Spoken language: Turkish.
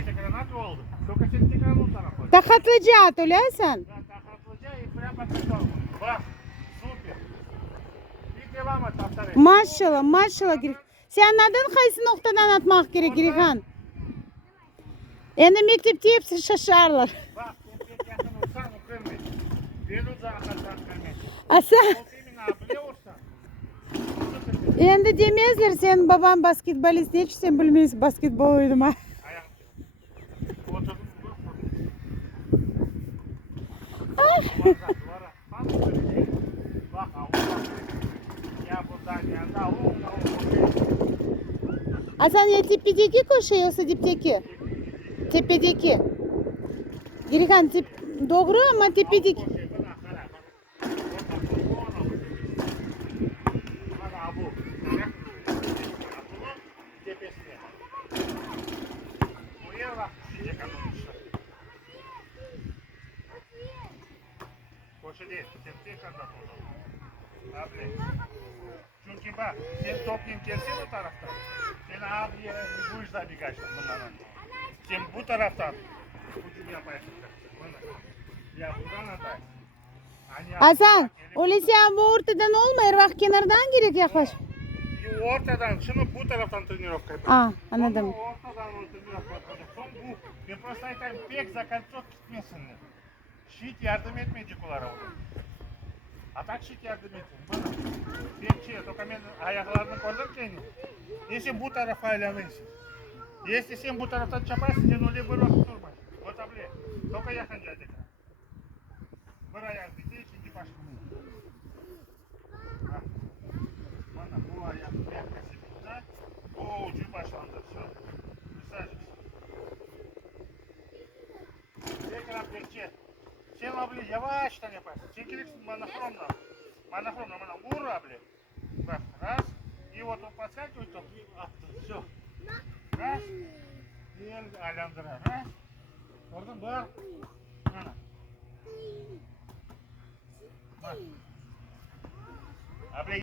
эти гранаты oldu. Только sen tekrar o tarafa. Takatlıca at öyleysen. Да, так отложай и прямо к этому. Бах, супер. И devam et повторяй. Maşallah maşallah Girik. Senin adın kaysı noktadan atmak gerek Girikhan? Endi mektepte hepsi şaşarlar. Bak, sen pek yakın olsan o kırmayın. Bir uzağa kadar kırmayın. Asa O именно облеyorsan. endi demezler sen baban basketbolist hiç sen bilmeysin basketbol oynama. Ayağım. Oturdum. Duvara. Bak böyle. Bak Allah. Ya buradan yanda o. Hasan ya tepedeki koşuyorsa dipteki? Tepedeki. Girikhan doğru ama tepedeki. Çünkü bak, sen toplayayım gelsin o taraftan. Sen abiye bu yüzden birkaç bundan. Sen bu taraftan ucum yaparsın. Ya buradan atay. Hasan öyle sen bu ortadan olma bak kenardan gerek yaklaş. Ortadan, şunu bu taraftan тренировка yapalım. Aa anladım. Ortadan o тренировка yapacak. Son bu. Ben просто айтayım pek закольцо gitmesinler. Şit yardım etmeyecek onlara orada. Atak şit yardım etsin. Bana. Pek şey, только ben ayaklarını koydum kendini. Если bu tarafa aylanırsın. Если sen bu taraftan çaparsın, sen öyle böyle durmayın. Вот abla. Только yakın gelecek. Bir ayak bitti, ikinci başlığını. Bana bu ayak yakası bitti. O ucu başlandı. Высаживайся. Tekrar bekle. Sen abla yavaştan yaparsın. Çekilirsin монохромно. Монохромно, vur abla. Bak, раз. И вот он подскакивает, он attı. Все. Раз. El aylandırar. Раз. Gördün mü? Bak. Bak. Abla